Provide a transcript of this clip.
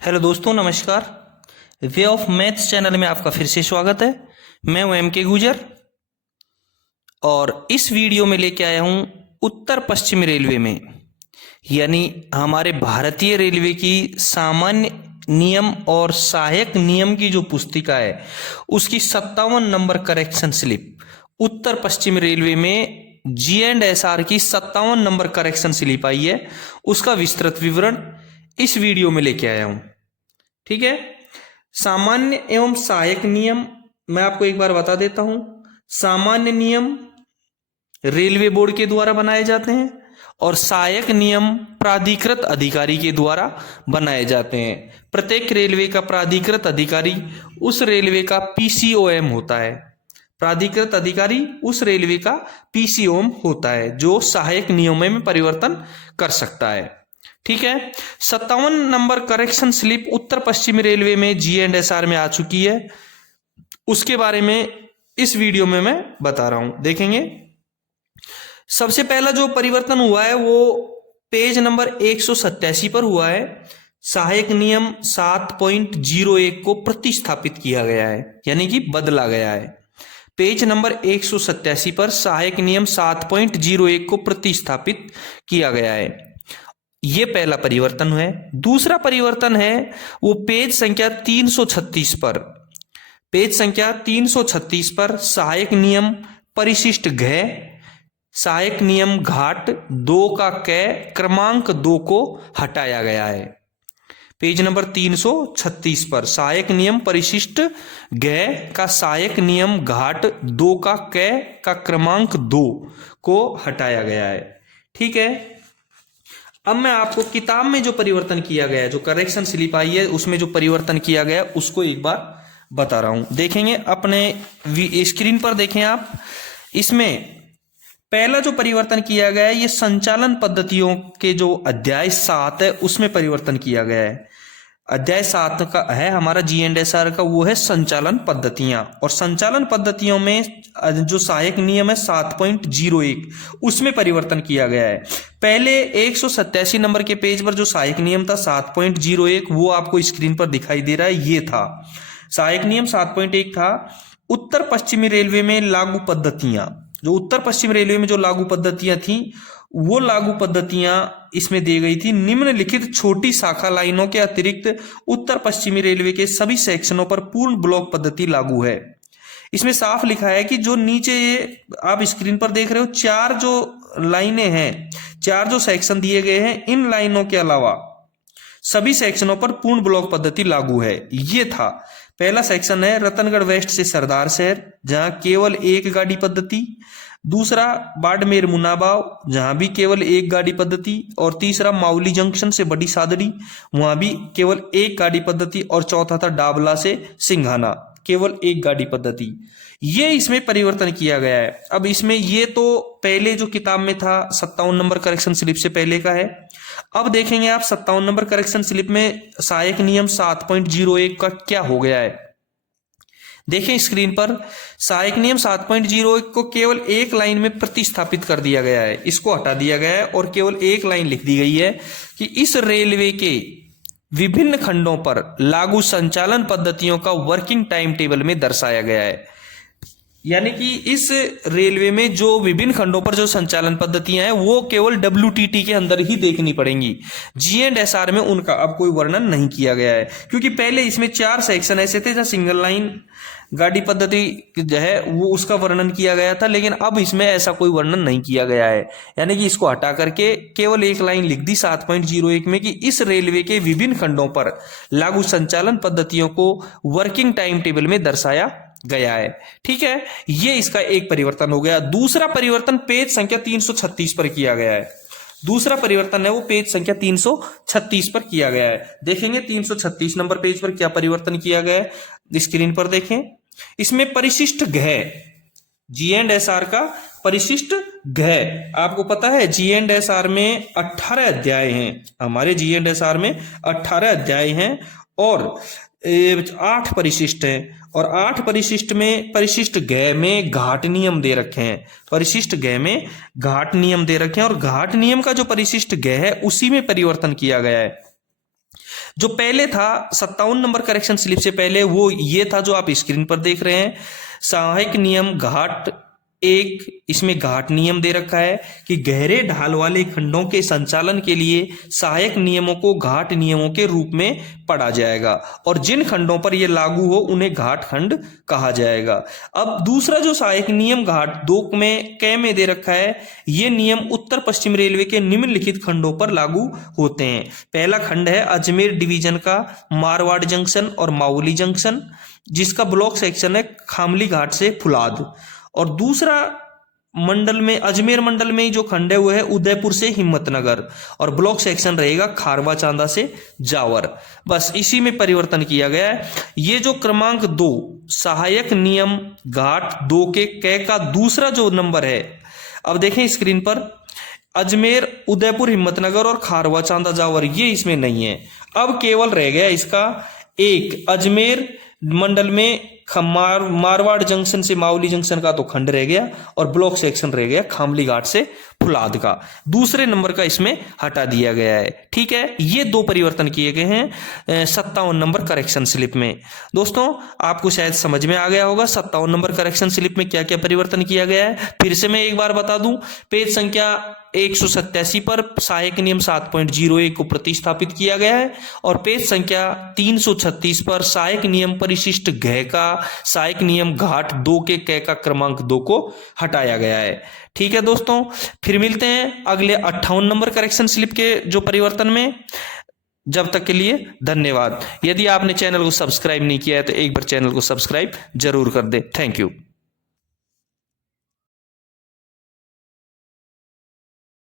Hello दोस्तों, नमस्कार। Way of maths channel में आपका फिर से स्वागत है। मैं हूं एम के गुजर और इस वीडियो में लेके आया हूं उत्तर पश्चिम रेलवे में यानी हमारे भारतीय रेलवे की सामान्य नियम और सहायक नियम की जो पुस्तिका है उसकी 57 नंबर करेक्शन स्लिप। उत्तर पश्चिम रेलवे में G&SR की 57 नंबर करेक्शन स्लिप आई है, उसका विस्तृत विवरण इस वीडियो में लेके आया हूं। ठीक है। सामान्य एवं सहायक नियम मैं आपको एक बार बता देता हूं। सामान्य नियम रेलवे बोर्ड के द्वारा बनाए जाते हैं और सहायक नियम प्राधिकृत अधिकारी के द्वारा बनाए जाते हैं। प्रत्येक रेलवे का प्राधिकृत अधिकारी उस रेलवे का पीसीओएम होता है। प्राधिकृत अधिकारी उस रेलवे का पीसीओएम होता है जो सहायक नियमों में परिवर्तन कर सकता है। ठीक है। 57 नंबर करेक्शन स्लिप उत्तर पश्चिमी रेलवे में G&SR में आ चुकी है, उसके बारे में इस वीडियो में मैं बता रहा हूं। देखेंगे सबसे पहला जो परिवर्तन हुआ है वो पेज नंबर 187 पर हुआ है। सहायक नियम 7.01 को प्रतिस्थापित किया गया है यानी कि बदला गया है। पेज नंबर 187 पर सहायक नियम 7.01 को प्रतिस्थापित किया गया है। ये पहला परिवर्तन है। दूसरा परिवर्तन है वो पेज संख्या 336 पर। पेज संख्या 336 पर सहायक नियम परिशिष्ट घ सहायक नियम घाट 2 का क क्रमांक 2 को हटाया गया है। पेज नंबर 336 पर सहायक नियम परिशिष्ट घ का सहायक नियम घाट 2 का क का क्रमांक 2 को हटाया गया है। ठीक है। अब मैं आपको किताब में जो परिवर्तन किया गया है, जो करेक्शन स्लिप आई है उसमें जो परिवर्तन किया गया है उसको एक बार बता रहा हूं। देखेंगे अपने स्क्रीन पर, देखें आप। इसमें पहला जो परिवर्तन किया गया है ये संचालन पद्धतियों के जो अध्याय 7 है उसमें परिवर्तन किया गया है। अध्याय 7 का है हमारा G&SR का, वो है संचालन पद्धतियां। और संचालन पद्धतियों में जो सहायक नियम है 7.01 उसमें परिवर्तन किया गया है। पहले 187 नंबर के पेज पर जो सहायक नियम था 7.01 वो आपको स्क्रीन पर दिखाई दे रहा है, ये था सहायक नियम 7.1 था। उत्तर पश्चिमी रेलवे में लागू पद्धतियां, जो उत्तर पश्चिम रेलवे में जो लागू पद्धतियां थी वो लागू पद्धतियां इसमें दी गई थी। निम्नलिखित छोटी शाखा लाइनों के अतिरिक्त उत्तर पश्चिमी रेलवे के सभी सेक्शनों पर पूर्ण ब्लॉक पद्धति लागू है। इसमें साफ लिखा है कि जो नीचे ये आप स्क्रीन पर देख रहे हो 4 जो लाइनें हैं, 4 जो सेक्शन दिए गए हैं, इन लाइनों के अलावा सभी सेक्शनों पर पूर्ण ब्लॉक पद्धति लागू है। ये था पहला सेक्शन है रतनगढ़ वेस्ट से सरदार शहर जहां केवल एक गाड़ी पद्धति। दूसरा बाड़मेर मुनाबाव जहां भी केवल एक गाड़ी पद्धति। और तीसरा माउली जंक्शन से बड़ी सादड़ी, वहां भी केवल एक गाड़ी पद्धति। और चौथा था डाबला से सिंघाना, केवल एक गाड़ी पद्धति। ये इसमें परिवर्तन किया गया है। अब इसमें ये तो पहले जो किताब में था 57 नंबर करेक्शन स्लिप से पहले का है। अब देखेंगे आप 57 नंबर करेक्शन स्लिप में सहायक नियम 7.01 का क्या हो गया है। देखें स्क्रीन पर, सहायक नियम 7.01 को केवल एक लाइन में प्रतिस्थापित कर दिया गया है, इसको हटा दिया गया है और केवल एक लाइन लिख दी गई है कि इस रेलवे के विभिन्न खंडों पर लागू संचालन पद्धतियों का वर्किंग टाइम टेबल में दर्शाया गया है। यानी कि इस रेलवे में जो विभिन्न खंडों पर जो संचालन पद्धतियां हैं वो केवल WTT के अंदर ही देखनी पड़ेंगी। G&SR में उनका अब कोई वर्णन नहीं किया गया है, क्योंकि पहले इसमें 4 सेक्शन ऐसे थे जहां सिंगल लाइन गाड़ी पद्धति जो है वो उसका वर्णन किया गया था, लेकिन अब इसमें ऐसा कोई वर्णन नहीं किया गया है। यानी कि इसको हटा करके केवल एक लाइन लिख दी 7.01 में कि इस रेलवे के विभिन्न खंडों पर लागू संचालन पद्धतियों को वर्किंग टाइम टेबल में दर्शाया गया है। ठीक है, ये इसका एक परिवर्तन हो गया। दूसरा परिवर्तन पेज संख्या 336 पर किया गया है। दूसरा परिवर्तन है वो पेज संख्या 336 पर किया गया है। देखेंगे 336 नंबर पेज पर क्या परिवर्तन किया गया है, स्क्रीन पर देखें। इसमें परिशिष्ट घ G&SR का परिशिष्ट घ, आपको पता है G&SR में 18 अध्याय हैं। हमारे G&SR में 18 अध्याय हैं और 8 परिशिष्ट हैं। और 8 परिशिष्ट में परिशिष्ट घ में घाट नियम दे रखे हैं। परिशिष्ट घ में घाट नियम दे रखे हैं और घाट नियम का जो परिशिष्ट घ है उसी में परिवर्तन किया गया है। जो पहले था 57 नंबर करेक्शन स्लिप से पहले, वो ये था जो आप स्क्रीन पर देख रहे हैं, सहायक नियम घाट एक। इसमें घाट नियम दे रखा है कि गहरे ढाल वाले खंडों के संचालन के लिए सहायक नियमों को घाट नियमों के रूप में पढ़ा जाएगा, और जिन खंडों पर यह लागू हो उन्हें घाट खंड कहा जाएगा। अब दूसरा जो सहायक नियम घाट 2 में क में दे रखा है, ये नियम उत्तर पश्चिम रेलवे के निम्नलिखित खंडों पर लागू होते हैं। पहला खंड है अजमेर डिवीजन का मारवाड़ जंक्शन और माउली जंक्शन, जिसका ब्लॉक सेक्शन है खामली घाट से फुलाद। और दूसरा मंडल में, अजमेर मंडल में जो खंड है वो है उदयपुर से हिम्मतनगर, और ब्लॉक सेक्शन रहेगा खारवा चांदा से जावर। बस इसी में परिवर्तन किया गया है। ये जो क्रमांक 2 सहायक नियम घाट 2 के क का दूसरा जो नंबर है, अब देखें स्क्रीन पर, अजमेर, उदयपुर, हिम्मतनगर और खारवा चांदा जावर, ये इसमें नहीं है। अब केवल रह गया इसका एक, अजमेर मंडल में मारवाड़ जंक्शन से माउली जंक्शन का तो खंड रह गया, और ब्लॉक सेक्शन रह गया खामली घाट से फुलाद का, दूसरे नंबर का इसमें हटा दिया गया है। ठीक है, ये 2 परिवर्तन किए गए हैं 57 नंबर करेक्शन स्लिप में। दोस्तों आपको शायद समझ में आ गया होगा 57 नंबर करेक्शन स्लिप में क्या क्या परिवर्तन किया गया है। फिर से मैं एक बार बता दूं, पेज संख्या 187 पर सहायक नियम 7.01 को प्रतिस्थापित किया गया है, और पेज संख्या 336 पर सहायक नियम परिशिष्ट घ का सहायक नियम घाट 2 के क का क्रमांक 2 को हटाया गया है। ठीक है दोस्तों, फिर मिलते हैं अगले 58 नंबर करेक्शन स्लिप के जो परिवर्तन में। जब तक के लिए धन्यवाद। यदि आपने चैनल को सब्सक्राइब नहीं किया है तो एक बार चैनल को सब्सक्राइब जरूर कर दे। Thank you.